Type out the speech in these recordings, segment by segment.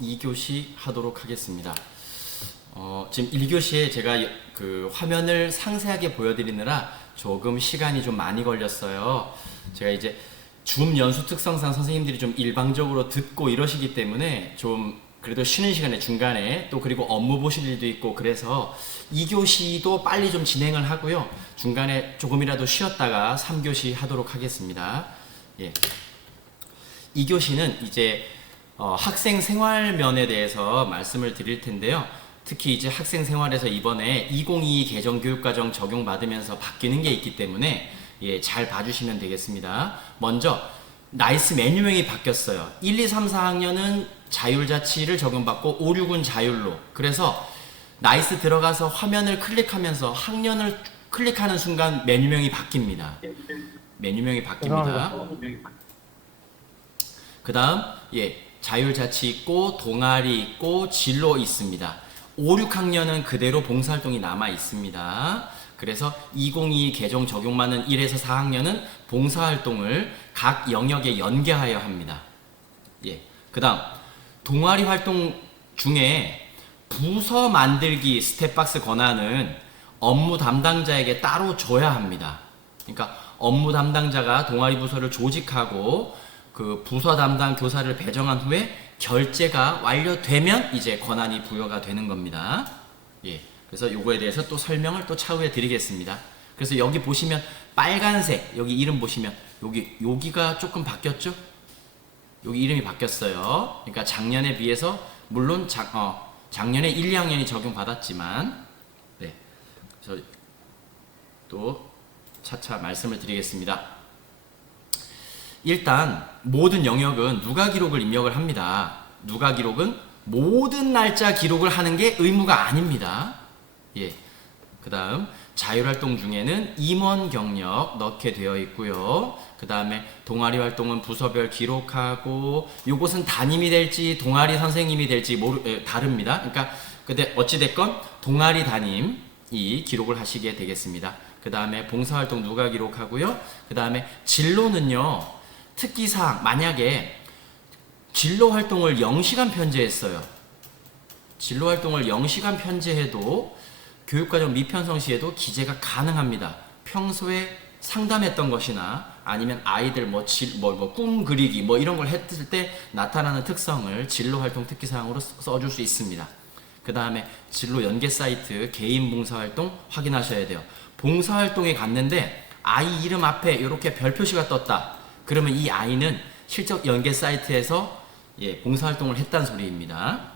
2교시 하도록 하겠습니다. 지금 1교시에 제가 그 화면을 상세하게 보여드리느라 조금 시간이 좀 많이 걸렸어요. 제가 이제 줌 연수 특성상 선생님들이 좀 일방적으로 듣고 이러시기 때문에 좀 그래도 쉬는 시간에 중간에 또 그리고 업무 보실 일도 있고 그래서 2교시도 빨리 좀 진행을 하고요. 중간에 조금이라도 쉬었다가 3교시 하도록 하겠습니다. 예. 2교시는 이제 학생 생활면에 대해서 말씀을 드릴 텐데요. 특히 이제 학생 생활에서 이번에 2022 개정교육과정 적용받으면서 바뀌는 게 있기 때문에 예, 잘 봐주시면 되겠습니다. 먼저 나이스 메뉴명이 바뀌었어요. 1, 2, 3, 4학년은 자율자치를 적용받고 5, 6은 자율로. 그래서 나이스 들어가서 화면을 클릭하면서 학년을 클릭하는 순간 메뉴명이 바뀝니다. 메뉴명이 바뀝니다. 그 다음 예, 자율자치 있고 동아리 있고 진로 있습니다. 5, 6학년은 그대로 봉사활동이 남아 있습니다. 그래서 2022 개정 적용받는 1에서 4학년은 봉사활동을 각 영역에 연계하여 합니다. 예. 그 다음 동아리 활동 중에 부서 만들기 스텝박스 권한은 업무 담당자에게 따로 줘야 합니다. 그러니까 업무 담당자가 동아리 부서를 조직하고 그 부서 담당 교사를 배정한 후에 결제가 완료되면 이제 권한이 부여가 되는 겁니다. 예. 그래서 요거에 대해서 또 설명을 또 차후에 드리겠습니다. 그래서 여기 보시면 빨간색 여기 이름 보시면 여기가 조금 바뀌었죠? 여기 이름이 바뀌었어요. 그러니까 작년에 비해서 물론 작년에 1, 2학년이 적용받았지만 네. 그래서 또 차차 말씀을 드리겠습니다. 일단 모든 영역은 누가 기록을 입력을 합니다. 누가 기록은 모든 날짜 기록을 하는 게 의무가 아닙니다. 예. 그 다음 자율활동 중에는 임원 경력 넣게 되어 있고요. 그 다음에 동아리 활동은 부서별 기록하고 요것은 담임이 될지 동아리 선생님이 될지 다릅니다. 그러니까 근데 어찌됐건 동아리 담임이 기록을 하시게 되겠습니다. 그 다음에 봉사활동 누가 기록하고요. 그 다음에 진로는요. 특기사항 만약에 진로활동을 0시간 편제했어요. 진로활동을 0시간 편제해도 교육과정 미편성 시에도 기재가 가능합니다. 평소에 상담했던 것이나 아니면 아이들 꿈 그리기 이런 걸 했을 때 나타나는 특성을 진로활동 특기사항으로 써줄 수 있습니다. 그 다음에 진로 연계 사이트 개인 봉사활동 확인하셔야 돼요. 봉사활동에 갔는데 아이 이름 앞에 이렇게 별 표시가 떴다. 그러면 이 아이는 실적 연계 사이트에서 예, 봉사활동을 했다는 소리입니다.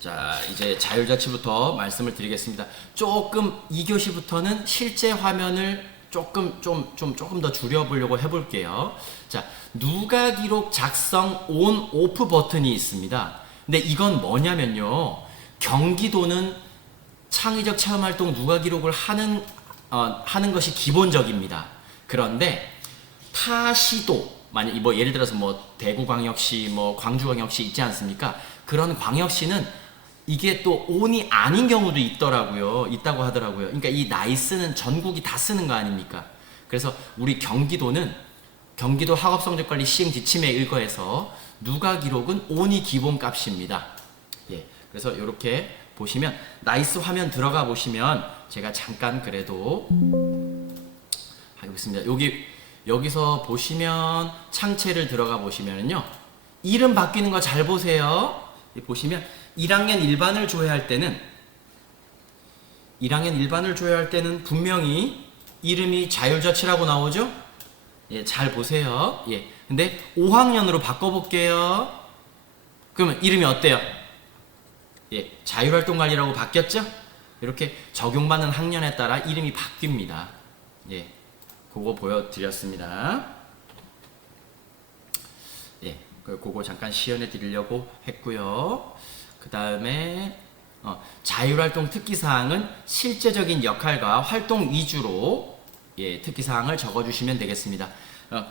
자, 이제 자율자치부터 말씀을 드리겠습니다. 조금 2교시부터는 실제 화면을 조금 더 줄여보려고 해볼게요. 자, 누가 기록 작성 온 오프 버튼이 있습니다. 근데 이건 뭐냐면요. 경기도는 창의적 체험활동 누가 기록을 하는 것이 기본적입니다. 그런데 타 시도 만약 예를 들어서 대구광역시 광주광역시 있지 않습니까? 그런 광역시는 이게 또 온이 아닌 경우도 있다고 하더라고요. 그러니까 이 나이스는 전국이 다 쓰는 거 아닙니까? 그래서 우리 경기도는 경기도 학업성적관리 시행 지침에 의거해서 누가 기록은 온이 기본값입니다. 예, 그래서 이렇게 보시면 나이스 화면 들어가 보시면 제가 잠깐 그래도 하겠습니다. 여기서 보시면 창체를 들어가 보시면요. 이름 바뀌는 거 잘 보세요. 보시면 1학년 일반을 조회할 때는 분명히 이름이 자율자치라고 나오죠? 예, 잘 보세요. 예. 근데 5학년으로 바꿔볼게요. 그러면 이름이 어때요? 예, 자율활동관리라고 바뀌었죠? 이렇게 적용받는 학년에 따라 이름이 바뀝니다. 예, 그거 보여드렸습니다. 예, 그거 잠깐 시연해 드리려고 했고요. 그 다음에 자율활동 특기사항은 실제적인 역할과 활동 위주로 예, 특기사항을 적어주시면 되겠습니다.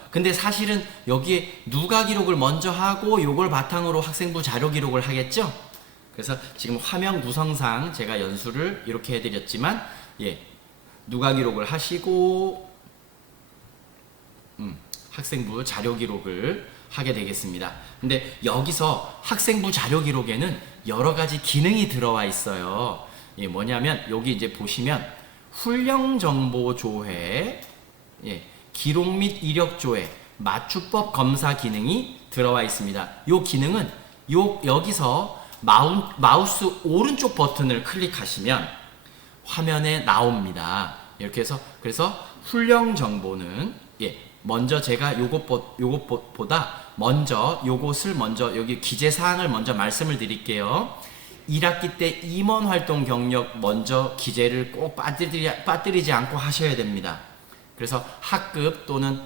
근데 사실은 여기에 누가 기록을 먼저 하고 요걸 바탕으로 학생부 자료 기록을 하겠죠? 그래서 지금 화면 구성상 제가 연수를 이렇게 해드렸지만 예, 누가 기록을 하시고 학생부 자료 기록을 하게 되겠습니다. 근데 여기서 학생부 자료 기록에는 여러 가지 기능이 들어와 있어요. 예, 뭐냐면 여기 이제 보시면 훈령 정보 조회, 예, 기록 및 이력 조회, 맞춤법 검사 기능이 들어와 있습니다. 이 기능은 여기서 마우스 오른쪽 버튼을 클릭하시면 화면에 나옵니다. 이렇게 해서 그래서 훈령 정보는 먼저 제가 요것보다 먼저 요것을 먼저 여기 기재 사항을 먼저 말씀을 드릴게요. 1학기 때 임원 활동 경력 먼저 기재를 꼭 빠뜨리지 않고 하셔야 됩니다. 그래서 학급 또는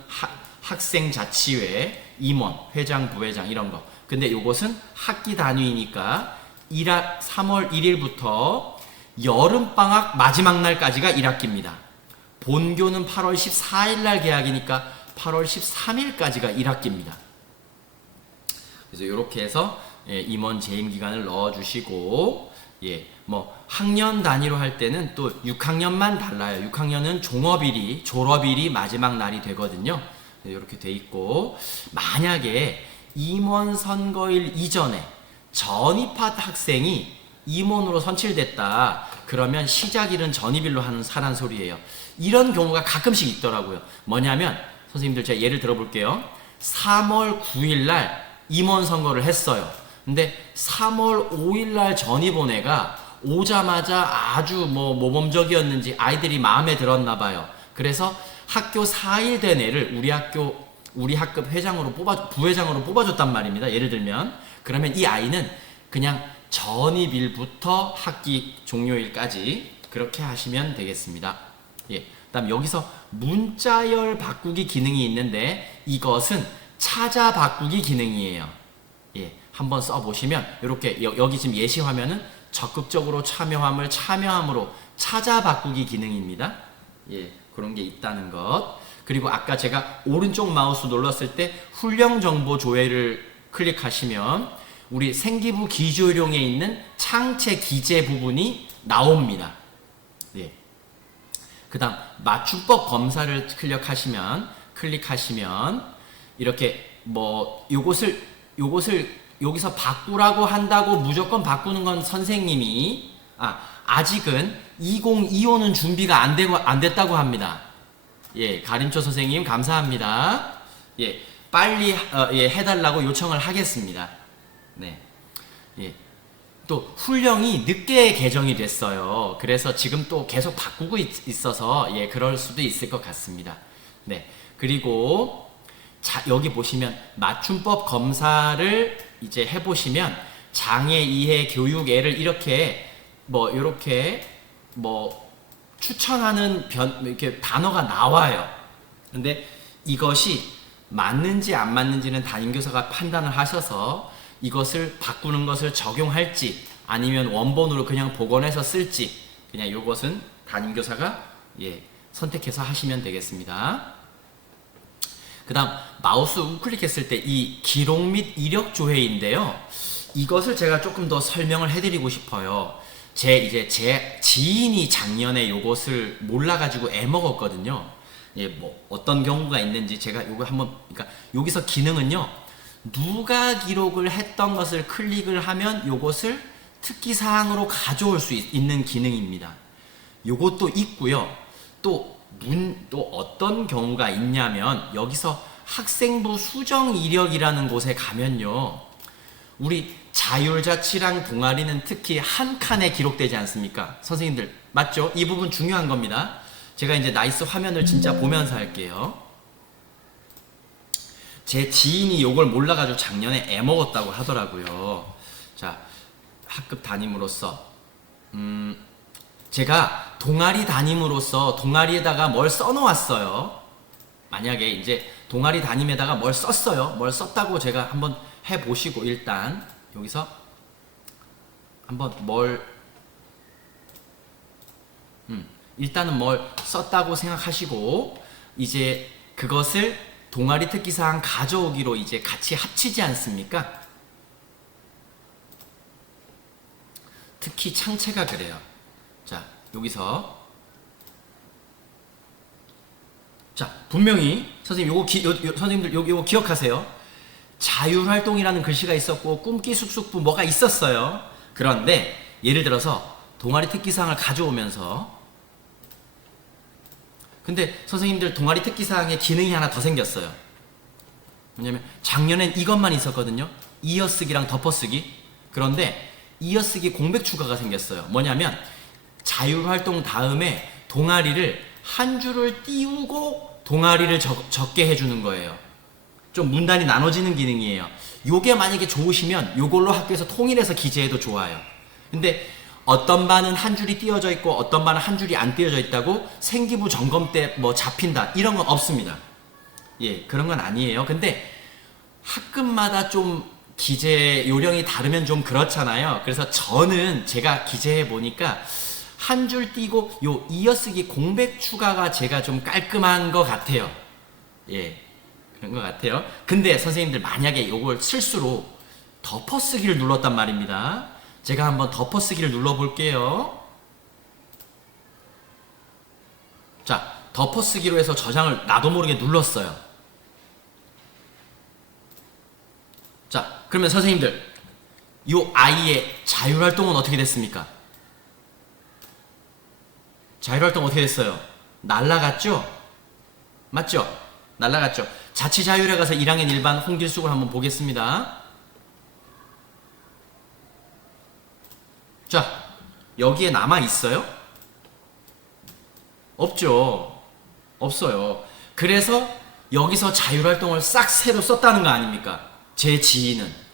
학생 자치회, 임원, 회장, 부회장 이런 거. 근데 요것은 학기 단위니까 3월 1일부터 여름방학 마지막 날까지가 1학기입니다. 본교는 8월 14일 날 개학이니까 8월 13일까지가 1학기입니다. 그래서 이렇게 해서 임원 재임 기간을 넣어주시고, 뭐 학년 단위로 할 때는 또 6학년만 달라요. 6학년은 졸업일이 마지막 날이 되거든요. 이렇게 돼 있고, 만약에 임원 선거일 이전에 전입한 학생이 임원으로 선출됐다. 그러면 시작일은 전입일로 하란 소리예요. 이런 경우가 가끔씩 있더라고요. 뭐냐면 선생님들 제가 예를 들어 볼게요. 3월 9일 날 임원 선거를 했어요. 근데 3월 5일 날 전입온 애가 오자마자 아주 모범적이었는지 아이들이 마음에 들었나 봐요. 그래서 학교 4일 된 애를 우리 학급 회장으로 부회장으로 뽑아줬단 말입니다. 예를 들면 그러면 이 아이는 그냥 전입일부터 학기 종료일까지 그렇게 하시면 되겠습니다. 그다음 여기서 문자열 바꾸기 기능이 있는데 이것은 찾아 바꾸기 기능이에요. 한번 써보시면 이렇게 여기 지금 예시 화면은 적극적으로 참여함으로 찾아 바꾸기 기능입니다. 그런 게 있다는 것. 그리고 아까 제가 오른쪽 마우스 눌렀을 때 훈령 정보 조회를 클릭하시면 우리 생기부 기조령에 있는 창체 기재 부분이 나옵니다. 그 다음 맞춤법 검사를 클릭하시면 이렇게 요것을 여기서 바꾸라고 한다고 무조건 바꾸는 건 선생님이 아직은 2025는 준비가 안 됐다고 합니다. 가림초 선생님 감사합니다. 빨리 해달라고 요청을 하겠습니다. 또 훈령이 늦게 개정이 됐어요. 그래서 지금 또 계속 바꾸고 있어서 그럴 수도 있을 것 같습니다. 그리고 여기 보시면 맞춤법 검사를 이제 해보시면 장애 이해 교육애를 이렇게 추천하는 이렇게 단어가 나와요. 근데 이것이 맞는지 안 맞는지는 담임교사가 판단을 하셔서 이것을 바꾸는 것을 적용할지 아니면 원본으로 그냥 복원해서 쓸지 그냥 이것은 담임교사가 선택해서 하시면 되겠습니다. 그 다음 마우스 우클릭했을 때 이 기록 및 이력 조회인데요. 이것을 제가 조금 더 설명을 해드리고 싶어요. 제 지인이 작년에 이것을 몰라가지고 애먹었거든요. 어떤 경우가 있는지 제가 요거 한번 그러니까 여기서 기능은요. 누가 기록을 했던 것을 클릭을 하면 요것을 특기사항으로 가져올 수 있는 기능입니다. 요것도 있고요. 또 어떤 경우가 있냐면 여기서 학생부 수정 이력이라는 곳에 가면요. 우리 자율자치랑 동아리는 특히 한 칸에 기록되지 않습니까? 선생님들 맞죠? 이 부분 중요한 겁니다. 제가 이제 나이스 화면을 진짜 보면서 할게요. 제 지인이 요걸 몰라가지고 작년에 애먹었다고 하더라고요. 자, 학급 담임으로서 제가 동아리 담임으로서 동아리에다가 뭘 써놓았어요. 만약에 이제 동아리 담임에다가 뭘 썼어요. 뭘 썼다고 제가 한번 해보시고 일단 여기서 한번 일단은 뭘 썼다고 생각하시고 이제 그것을 동아리 특기사항 가져오기로 이제 같이 합치지 않습니까? 특히 창체가 그래요. 자, 여기서 분명히 선생님 선생님들 요거 기억하세요. 자율활동이라는 글씨가 있었고 꿈기숙숙부 뭐가 있었어요. 그런데 예를 들어서 동아리 특기사항을 가져오면서, 근데 선생님들 동아리 특기사항에 기능이 하나 더 생겼어요. 왜냐면 작년엔 이것만 있었거든요. 이어쓰기랑 덮어쓰기. 그런데 이어쓰기 공백 추가가 생겼어요. 뭐냐면 자율활동 다음에 동아리를 한 줄을 띄우고 동아리를 적게 해주는 거예요. 좀 문단이 나눠지는 기능이에요. 요게 만약에 좋으시면 요걸로 학교에서 통일해서 기재해도 좋아요. 근데 어떤 반은 한 줄이 띄어져 있고 어떤 반은 한 줄이 안 띄어져 있다고 생기부 점검 때 뭐 잡힌다 이런 건 없습니다. 예, 그런 건 아니에요. 근데 학급마다 좀 기재 요령이 다르면 좀 그렇잖아요. 그래서 저는 제가 기재해 보니까 한 줄 띄고 요 이어쓰기 공백 추가가 제가 좀 깔끔한 것 같아요. 예, 그런 것 같아요. 근데 선생님들 만약에 요걸 실수로 덮어쓰기를 눌렀단 말입니다. 제가 한번 덮어쓰기를 눌러볼게요. 자, 덮어쓰기로 해서 저장을 나도 모르게 눌렀어요. 자, 그러면 선생님들, 요 아이의 자율활동은 어떻게 됐습니까? 자율활동 어떻게 됐어요? 날라갔죠? 맞죠? 날라갔죠? 자치자율에 가서 1학년 1반 홍길숙을 한번 보겠습니다. 자, 여기에 남아있어요? 없죠. 없어요. 그래서 여기서 자율활동을 싹 새로 썼다는 거 아닙니까? 제 지인은.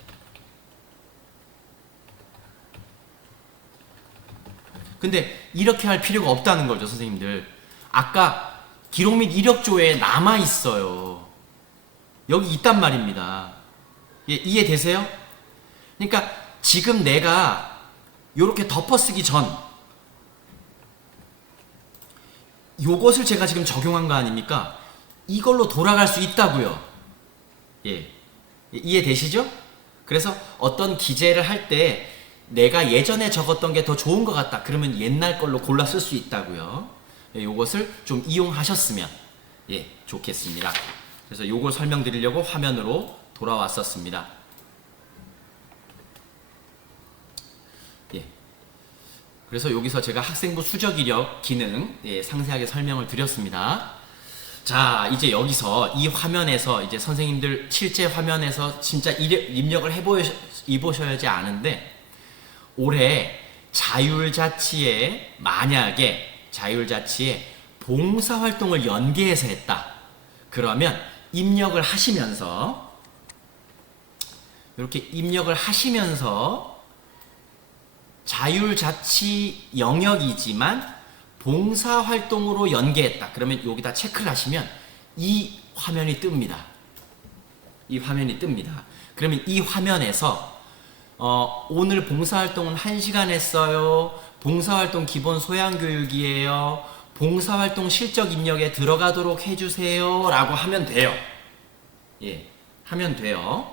근데 이렇게 할 필요가 없다는 거죠, 선생님들. 아까 기록 및 이력조에 남아있어요. 여기 있단 말입니다. 예, 이해되세요? 그러니까 지금 내가 요렇게 덮어쓰기 전 요것을 제가 지금 적용한 거 아닙니까? 이걸로 돌아갈 수 있다고요. 예, 이해되시죠? 그래서 어떤 기재를 할 때 내가 예전에 적었던 게 더 좋은 것 같다 그러면 옛날 걸로 골라 쓸 수 있다고요. 예, 요것을 좀 이용하셨으면 예, 좋겠습니다. 그래서 요걸 설명드리려고 화면으로 돌아왔었습니다. 그래서 여기서 제가 학생부 수적 이력 기능 상세하게 설명을 드렸습니다. 자, 이제 여기서 이 화면에서 이제 선생님들 실제 화면에서 진짜 입력을 해보셔야지 아는데, 올해 자율자치에 만약에 자율자치에 봉사활동을 연계해서 했다. 그러면 입력을 하시면서 이렇게 입력을 하시면서 자율자치 영역이지만 봉사활동으로 연계했다. 그러면 여기다 체크를 하시면 이 화면이 뜹니다. 이 화면이 뜹니다. 그러면 이 화면에서 오늘 봉사활동은 1시간 했어요. 봉사활동 기본 소양교육이에요. 봉사활동 실적 입력에 들어가도록 해주세요. 라고 하면 돼요. 예, 하면 돼요.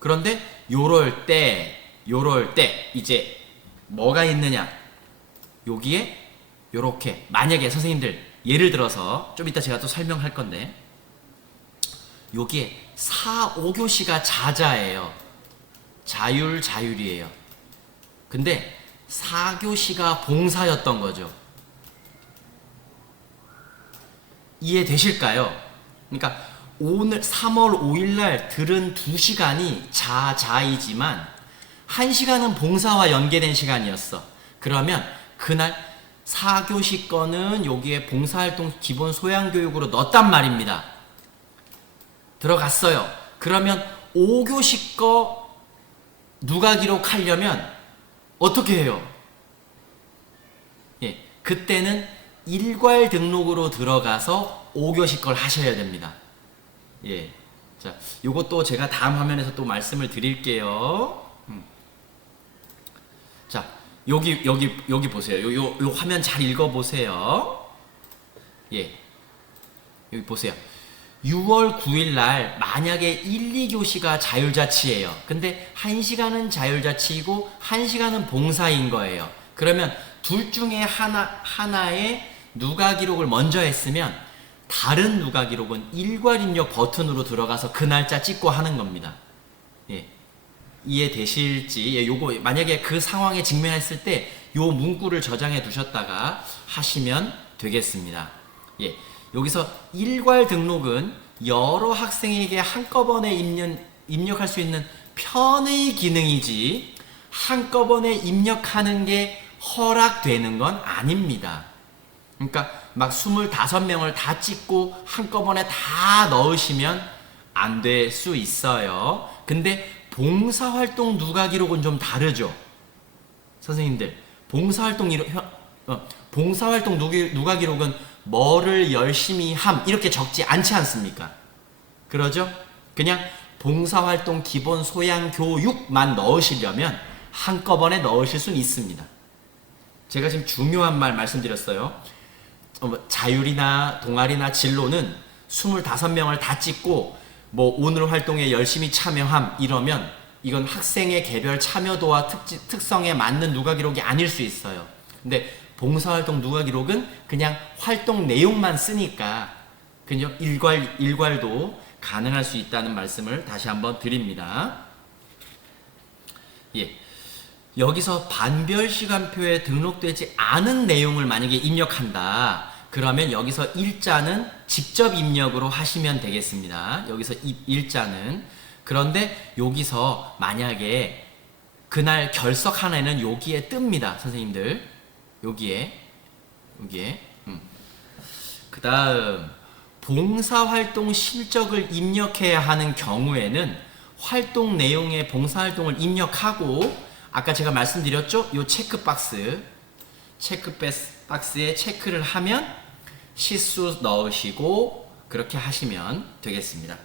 그런데 요럴 때 이제 뭐가 있느냐? 여기에 요렇게 만약에 선생님들 예를 들어서 좀 이따 제가 또 설명할 건데 여기에 4, 5교시가 자자예요. 자율이에요. 근데 4교시가 봉사였던 거죠. 이해되실까요? 그러니까 오늘 3월 5일 날 들은 2시간이 자이지만 1시간은 봉사와 연계된 시간이었어. 그러면 그날 4교시 거는 여기에 봉사활동 기본 소양교육으로 넣었단 말입니다. 들어갔어요. 그러면 5교시 거 누가 기록하려면 어떻게 해요? 예, 그때는 일괄 등록으로 들어가서 5교시 걸 하셔야 됩니다. 예, 자, 요것도 제가 다음 화면에서 또 말씀을 드릴게요. 자, 여기 보세요. 요 화면 잘 읽어보세요. 예, 여기 보세요. 6월 9일 날 만약에 1, 2교시가 자율자치예요. 근데 1시간은 자율자치이고 1시간은 봉사인 거예요. 그러면 둘 중에 하나에 누가 기록을 먼저 했으면 다른 누가 기록은 일괄 입력 버튼으로 들어가서 그 날짜 찍고 하는 겁니다. 예. 이해되실지, 예, 요거 만약에 그 상황에 직면했을 때 요 문구를 저장해 두셨다가 하시면 되겠습니다. 예. 여기서 일괄 등록은 여러 학생에게 한꺼번에 입력할 수 있는 편의 기능이지 한꺼번에 입력하는 게 허락되는 건 아닙니다. 그러니까 막 25명을 다 찍고 한꺼번에 다 넣으시면 안 될 수 있어요. 근데 봉사활동 누가 기록은 좀 다르죠. 선생님들, 봉사활동 누가 기록은 뭐를 열심히 함 이렇게 적지 않지 않습니까? 그러죠? 그냥 봉사활동 기본 소양 교육만 넣으시려면 한꺼번에 넣으실 수는 있습니다. 제가 지금 중요한 말 말씀드렸어요. 자율이나 동아리나 진로는 25명을 다 찍고 뭐 오늘 활동에 열심히 참여함 이러면 이건 학생의 개별 참여도와 특성에 맞는 누가 기록이 아닐 수 있어요. 근데 봉사활동 누가 기록은 그냥 활동 내용만 쓰니까 그냥 일괄도 가능할 수 있다는 말씀을 다시 한번 드립니다. 예. 여기서 반별 시간표에 등록되지 않은 내용을 만약에 입력한다. 그러면 여기서 일자는 직접 입력으로 하시면 되겠습니다. 여기서 일자는. 그런데 여기서 만약에 그날 결석한 애는 여기에 뜹니다. 선생님들. 여기에. 그 다음 봉사활동 실적을 입력해야 하는 경우에는 활동 내용의 봉사활동을 입력하고 아까 제가 말씀드렸죠? 요 체크박스에 체크를 하면 시수 넣으시고 그렇게 하시면 되겠습니다.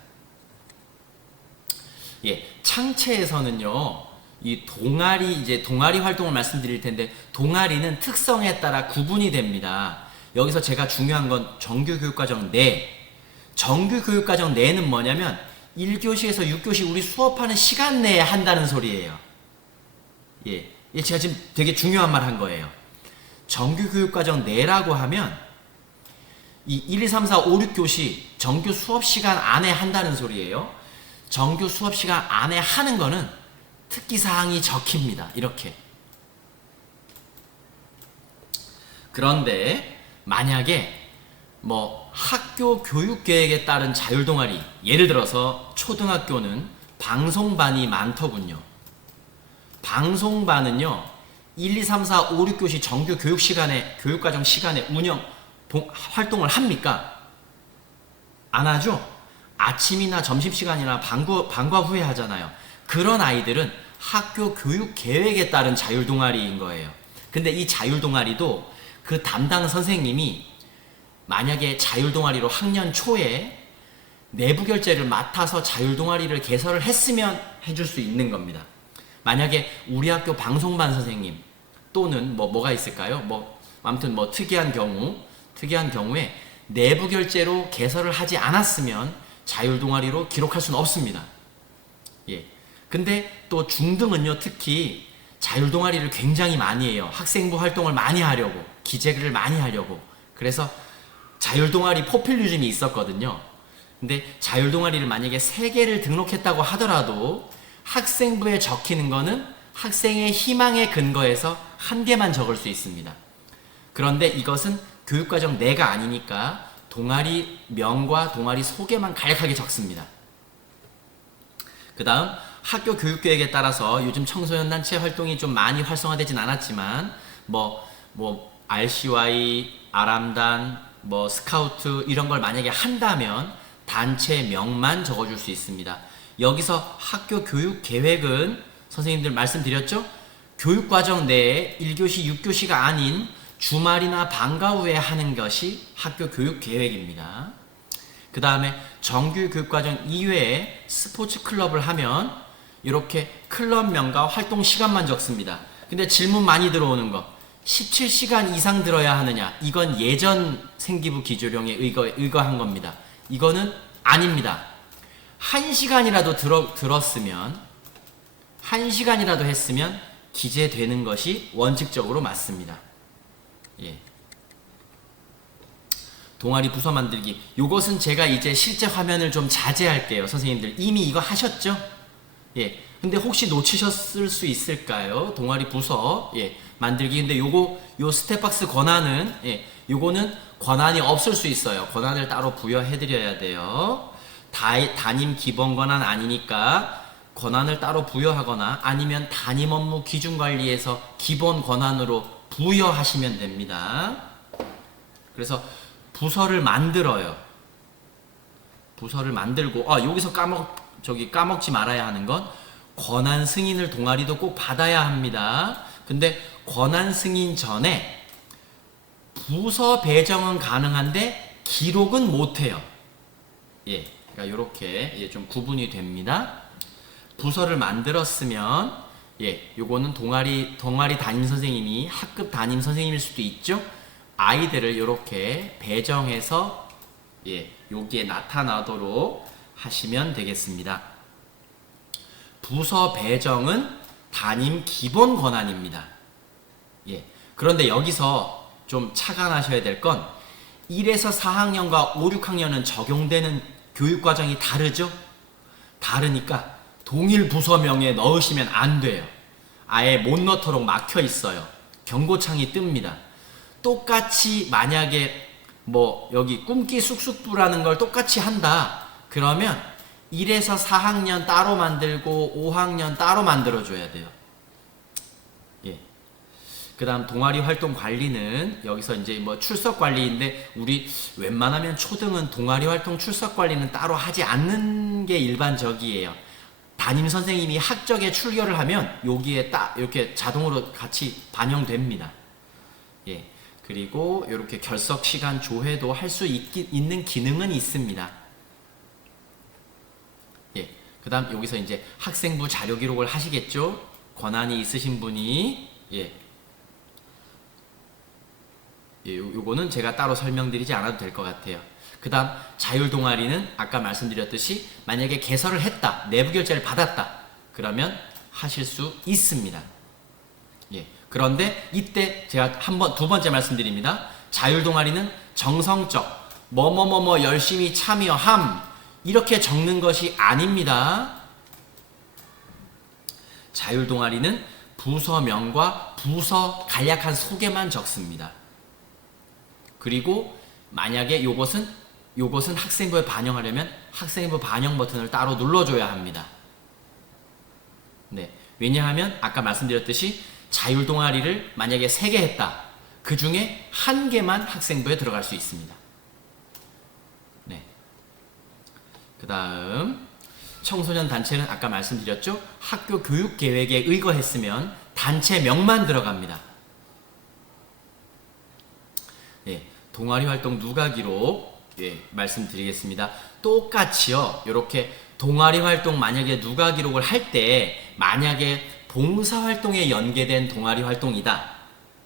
예, 창체에서는요, 이 동아리 활동을 말씀드릴 텐데, 동아리는 특성에 따라 구분이 됩니다. 여기서 제가 중요한 건 정규교육과정 내. 정규교육과정 내는 뭐냐면, 1교시에서 6교시 우리 수업하는 시간 내에 한다는 소리예요. 예, 제가 지금 되게 중요한 말 한 거예요. 정규교육과정 내라고 하면, 이 1, 2, 3, 4, 5, 6교시 정규 수업 시간 안에 한다는 소리예요. 정규 수업 시간 안에 하는 거는 특기사항이 적힙니다. 이렇게. 그런데 만약에 뭐 학교 교육계획에 따른 자율동아리, 예를 들어서 초등학교는 방송반이 많더군요. 방송반은요 1, 2, 3, 4, 5, 6교시 정규 교육과정 시간에 활동을 합니까? 안 하죠? 아침이나 점심시간이나 방과 후에 하잖아요. 그런 아이들은 학교 교육 계획에 따른 자율동아리인 거예요. 근데 이 자율동아리도 그 담당 선생님이 만약에 자율동아리로 학년 초에 내부 결제를 맡아서 자율동아리를 개설을 했으면 해줄 수 있는 겁니다. 만약에 우리 학교 방송반 선생님 또는 뭐가 있을까요? 아무튼 특이한 경우에 내부 결제로 개설을 하지 않았으면 자율동아리로 기록할 수는 없습니다. 예. 근데 또 중등은요, 특히 자율동아리를 굉장히 많이 해요. 학생부 활동을 많이 하려고, 기재를 많이 하려고. 그래서 자율동아리 포퓰리즘이 있었거든요. 근데 자율동아리를 만약에 3개를 등록했다고 하더라도 학생부에 적히는 거는 학생의 희망에 근거해서 1개만 적을 수 있습니다. 그런데 이것은 교육과정 내가 아니니까 동아리 명과 동아리 소개만 간략하게 적습니다. 그 다음 학교 교육계획에 따라서 요즘 청소년단체 활동이 좀 많이 활성화되진 않았지만 RCY, 아람단, 스카우트 이런 걸 만약에 한다면 단체명만 적어줄 수 있습니다. 여기서 학교 교육계획은 선생님들 말씀드렸죠? 교육과정 내에 1교시, 6교시가 아닌 주말이나 방과 후에 하는 것이 학교 교육 계획입니다. 그 다음에 정규 교육과정 이외에 스포츠 클럽을 하면 이렇게 클럽명과 활동 시간만 적습니다. 근데 질문 많이 들어오는 거 17시간 이상 들어야 하느냐? 이건 예전 생기부 기조령에 의거한 겁니다. 이거는 아닙니다. 1시간이라도 들었으면 1시간이라도 했으면 기재되는 것이 원칙적으로 맞습니다. 예. 동아리 부서 만들기. 요것은 제가 이제 실제 화면을 좀 자제할게요. 선생님들 이미 이거 하셨죠? 예. 근데 혹시 놓치셨을 수 있을까요? 동아리 부서 만들기. 근데 요 스텝박스 권한은 요거는 권한이 없을 수 있어요. 권한을 따로 부여해 드려야 돼요. 담임 기본 권한 아니니까 권한을 따로 부여하거나 아니면 담임 업무 기준 관리에서 기본 권한으로 부여하시면 됩니다. 그래서 부서를 만들어요. 부서를 만들고 여기서 까먹지 말아야 하는 건 권한 승인을 동아리도 꼭 받아야 합니다. 근데 권한 승인 전에 부서 배정은 가능한데 기록은 못해요. 그러니까 이렇게 좀 구분이 됩니다. 부서를 만들었으면 요거는 동아리 담임 선생님이 학급 담임 선생님일 수도 있죠. 아이들을 이렇게 배정해서 여기에 나타나도록 하시면 되겠습니다. 부서 배정은 담임 기본 권한입니다. 그런데 여기서 좀 착안하셔야 될 건 1에서 4학년과 5, 6학년은 적용되는 교육과정이 다르죠? 다르니까 동일 부서명에 넣으시면 안 돼요. 아예 못 넣도록 막혀 있어요. 경고창이 뜹니다. 똑같이 만약에 여기 꿈기 쑥쑥부라는 걸 똑같이 한다. 그러면 1에서 4학년 따로 만들고 5학년 따로 만들어줘야 돼요. 그 다음 동아리 활동 관리는 여기서 이제 출석 관리인데 우리 웬만하면 초등은 동아리 활동 출석 관리는 따로 하지 않는 게 일반적이에요. 담임 선생님이 학적에 출결을 하면 여기에 딱 이렇게 자동으로 같이 반영됩니다. 그리고 이렇게 결석 시간 조회도 할 수 있는 기능은 있습니다. 그 다음 여기서 이제 학생부 자료 기록을 하시겠죠? 권한이 있으신 분이 요거는 제가 따로 설명드리지 않아도 될 것 같아요. 그 다음 자율 동아리는 아까 말씀드렸듯이 만약에 개설을 했다, 내부 결제를 받았다, 그러면 하실 수 있습니다. 그런데 이때 제가 두 번째 말씀드립니다. 자율 동아리는 정성적 뭐뭐뭐뭐 열심히 참여함 이렇게 적는 것이 아닙니다. 자율 동아리는 부서명과 부서 간략한 소개만 적습니다. 그리고 만약에 요것은 학생부에 반영하려면 학생부 반영 버튼을 따로 눌러줘야 합니다. 왜냐하면 아까 말씀드렸듯이 자율 동아리를 만약에 3개 했다. 그 중에 1개만 학생부에 들어갈 수 있습니다. 그 다음 청소년 단체는 아까 말씀드렸죠. 학교 교육 계획에 의거했으면 단체명만 들어갑니다. 동아리 활동 누가 기록 말씀드리겠습니다. 똑같이요. 이렇게 동아리 활동 만약에 누가 기록을 할 때 만약에 봉사활동에 연계된 동아리 활동이다.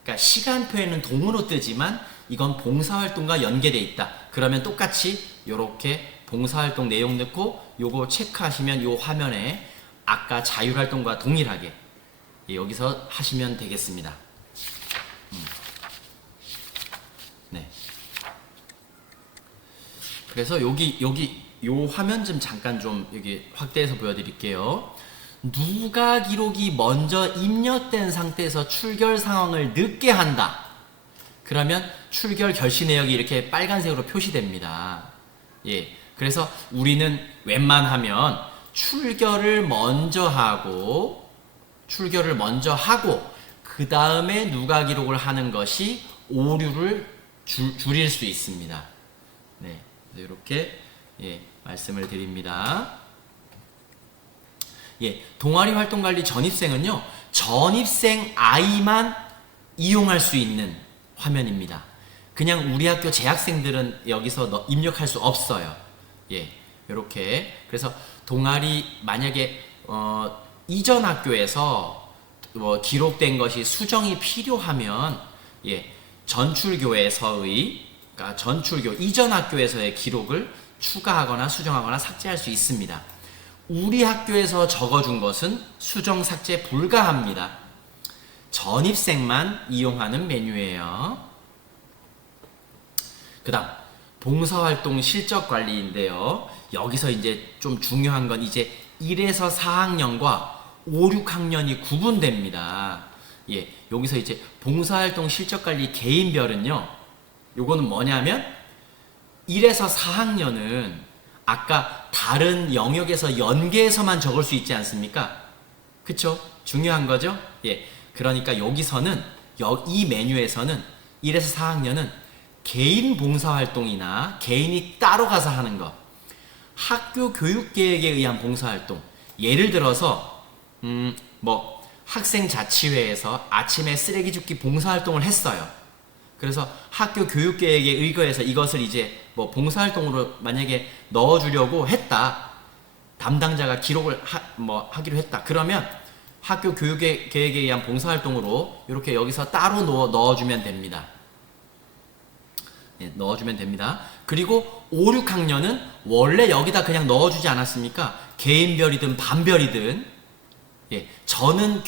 그러니까 시간표에는 동으로 뜨지만 이건 봉사활동과 연계돼 있다. 그러면 똑같이 이렇게 봉사활동 내용 넣고 요거 체크하시면 요 화면에 아까 자율활동과 동일하게 여기서 하시면 되겠습니다. 그래서 여기 요 화면 좀 잠깐 좀 여기 확대해서 보여드릴게요. 누가 기록이 먼저 입력된 상태에서 출결 상황을 늦게 한다. 그러면 출결 결시 내역이 이렇게 빨간색으로 표시됩니다. 그래서 우리는 웬만하면 출결을 먼저 하고 그 다음에 누가 기록을 하는 것이 오류를 줄일 수 있습니다. 이렇게 말씀을 드립니다. 동아리 활동 관리 전입생은요, 전입생 아이만 이용할 수 있는 화면입니다. 그냥 우리 학교 재학생들은 여기서 입력할 수 없어요. 이렇게. 그래서 동아리 만약에 이전 학교에서 기록된 것이 수정이 필요하면 전출교에서의 그러니까 전출교 이전 학교에서의 기록을 추가하거나 수정하거나 삭제할 수 있습니다. 우리 학교에서 적어준 것은 수정 삭제 불가합니다. 전입생만 이용하는 메뉴예요. 그 다음 봉사활동 실적 관리인데요. 여기서 이제 좀 중요한 건 이제 1에서 4학년과 5, 6학년이 구분됩니다. 예, 여기서 이제 봉사활동 실적 관리 개인별은요. 요거는 뭐냐면 1에서 4학년은 아까 다른 영역에서 연계해서만 적을 수 있지 않습니까? 그쵸? 중요한 거죠? 예. 그러니까 여기서는 이 메뉴에서는 1에서 4학년은 개인 봉사활동이나 개인이 따로 가서 하는 거, 학교 교육계획에 의한 봉사활동, 예를 들어서 뭐 학생자치회에서 아침에 쓰레기 줍기 봉사활동을 했어요. 그래서 학교 교육계획에 의거해서 이것을 이제 뭐 봉사활동으로 만약에 넣어주려고 했다. 담당자가 기록을 하기로 했다. 그러면 학교 교육계획에 의한 봉사활동으로 이렇게 여기서 따로 넣어주면 됩니다. 네, 넣어주면 됩니다. 그리고 5, 6학년은 원래 여기다 그냥 넣어주지 않았습니까? 개인별이든 반별이든. 예, 저는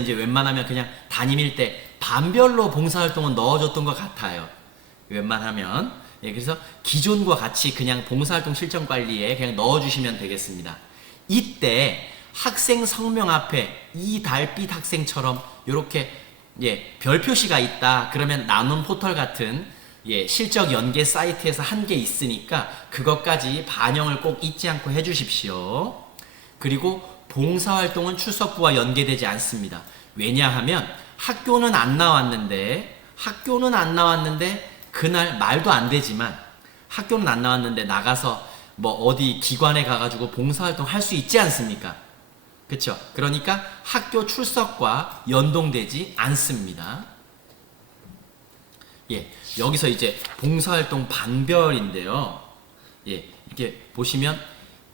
이제 웬만하면 그냥 담임일 때 반별로 봉사활동은 넣어줬던 것 같아요. 웬만하면. 예, 그래서 기존과 같이 그냥 봉사활동 실정 관리에 그냥 넣어주시면 되겠습니다. 이때 학생 성명 앞에 이 달빛 학생처럼 이렇게 예, 별 표시가 있다. 그러면 나눔 포털 같은 예, 실적 연계 사이트에서 한 개 있으니까 그것까지 반영을 꼭 잊지 않고 해주십시오. 그리고 봉사활동은 출석부와 연계되지 않습니다. 왜냐하면 학교는 안 나왔는데 그날 말도 안 되지만 학교는 안 나왔는데 나가서 뭐 어디 기관에 가가지고 봉사활동 할 수 있지 않습니까? 그쵸? 그러니까 학교 출석과 연동되지 않습니다. 예, 여기서 이제 봉사활동 반별인데요. 예, 이렇게 보시면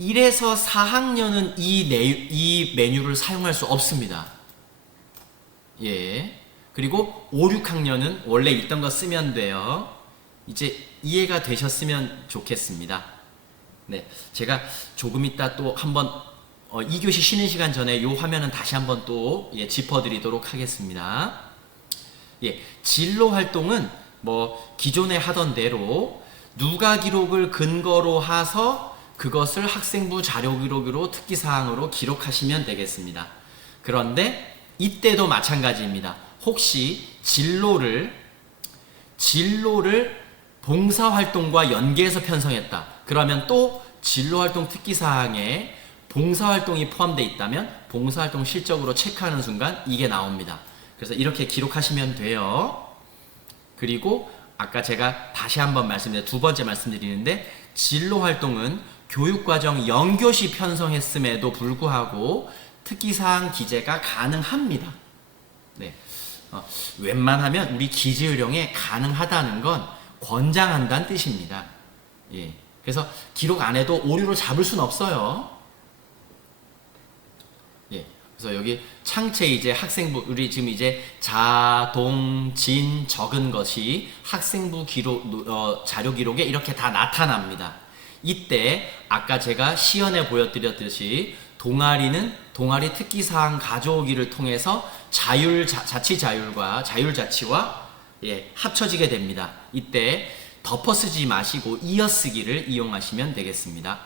1에서 4학년은 이 메뉴를 사용할 수 없습니다. 예, 그리고 5, 6학년은 원래 있던 거 쓰면 돼요. 이제 이해가 되셨으면 좋겠습니다. 네, 제가 조금 이따 또 한번 2교시 쉬는 시간 전에 이 화면은 다시 한번 또 예, 짚어드리도록 하겠습니다. 예, 진로 활동은 뭐 기존에 하던 대로 누가 기록을 근거로 해서 그것을 학생부 자료 기록으로 특기사항으로 기록하시면 되겠습니다. 그런데 이때도 마찬가지입니다. 혹시 진로를 봉사활동과 연계해서 편성했다. 그러면 또 진로활동 특기사항에 봉사활동이 포함되어 있다면 봉사활동 실적으로 체크하는 순간 이게 나옵니다. 그래서 이렇게 기록하시면 돼요. 그리고 아까 제가 다시 한번 두 번째 말씀드리는데 진로활동은 교육과정 연교시 편성했음에도 불구하고 특기사항 기재가 가능합니다. 네. 웬만하면 우리 기재요령에 가능하다는 건 권장한다는 뜻입니다. 예. 그래서 기록 안 해도 오류를 잡을 수는 없어요. 예. 그래서 여기 창체 이제 학생부 우리 지금 이제 자동진 적은 것이 학생부 기록 자료 기록에 이렇게 다 나타납니다. 이때 아까 제가 시연에 보여드렸듯이 동아리 특기사항 가져오기를 통해서 자치자율과 자율자치와 예, 합쳐지게 됩니다. 이때 덮어쓰지 마시고 이어쓰기를 이용하시면 되겠습니다.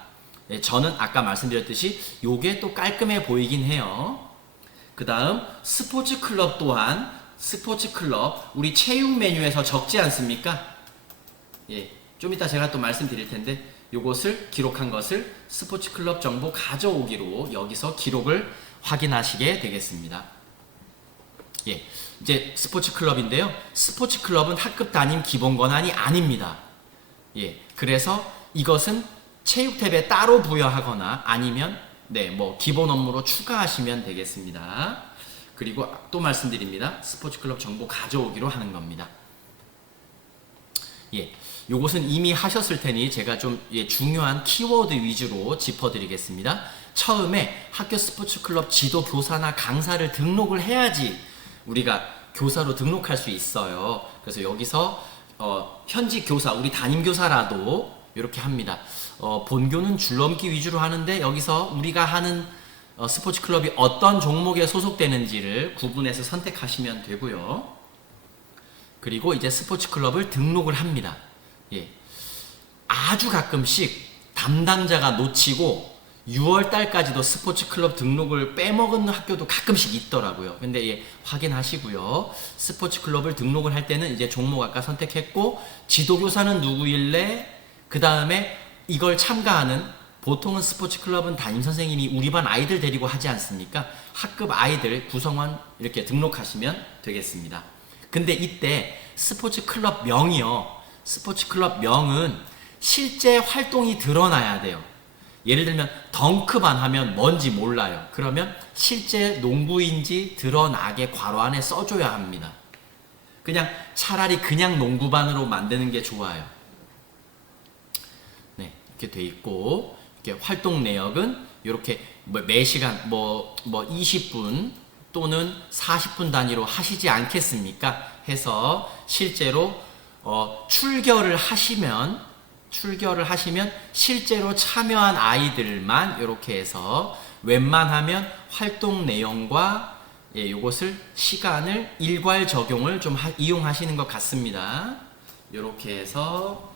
예, 저는 아까 말씀드렸듯이 요게 또 깔끔해 보이긴 해요. 그 다음 스포츠클럽 또한 스포츠클럽 우리 체육 메뉴에서 적지 않습니까? 예, 좀 이따 제가 또 말씀드릴 텐데 요것을 기록한 것을 스포츠클럽 정보 가져오기로 여기서 기록을 확인하시게 되겠습니다. 예, 이제 스포츠클럽인데요. 스포츠클럽은 학급 담임 기본 권한이 아닙니다. 예, 그래서 이것은 체육 탭에 따로 부여하거나 아니면 네, 뭐 기본 업무로 추가하시면 되겠습니다. 그리고 또 말씀드립니다. 스포츠클럽 정보 가져오기로 하는 겁니다. 예, 요것은 이미 하셨을 테니 제가 좀 중요한 키워드 위주로 짚어드리겠습니다. 처음에 학교 스포츠클럽 지도 교사나 강사를 등록을 해야지 우리가 교사로 등록할 수 있어요. 그래서 여기서 현직 교사, 우리 담임 교사라도 이렇게 합니다. 본교는 줄넘기 위주로 하는데 여기서 우리가 하는 스포츠클럽이 어떤 종목에 소속되는지를 구분해서 선택하시면 되고요. 그리고 이제 스포츠클럽을 등록을 합니다. 예. 아주 가끔씩 담당자가 놓치고 6월 달까지도 스포츠 클럽 등록을 빼먹은 학교도 가끔씩 있더라고요. 근데 예, 확인하시고요. 스포츠 클럽을 등록을 할 때는 이제 종목 아까 선택했고, 지도교사는 누구일래? 그 다음에 이걸 참가하는, 보통은 스포츠 클럽은 담임 선생님이 우리 반 아이들 데리고 하지 않습니까? 학급 아이들 구성원 이렇게 등록하시면 되겠습니다. 근데 이때 스포츠 클럽 명이요. 스포츠 클럽 명은 실제 활동이 드러나야 돼요. 예를 들면 덩크반 하면 뭔지 몰라요. 그러면 실제 농구인지 드러나게 괄호 안에 써줘야 합니다. 그냥 차라리 그냥 농구반으로 만드는 게 좋아요. 네, 이렇게 돼 있고, 이렇게 활동 내역은 이렇게 매 시간 뭐 20분 또는 40분 단위로 하시지 않겠습니까? 해서 실제로 출결을 하시면 실제로 참여한 아이들만 이렇게 해서 웬만하면 활동 내용과 이것을 시간을 일괄 적용을 좀 이용하시는 것 같습니다. 이렇게 해서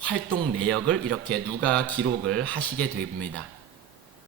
활동 내역을 이렇게 누가 기록을 하시게 됩니다.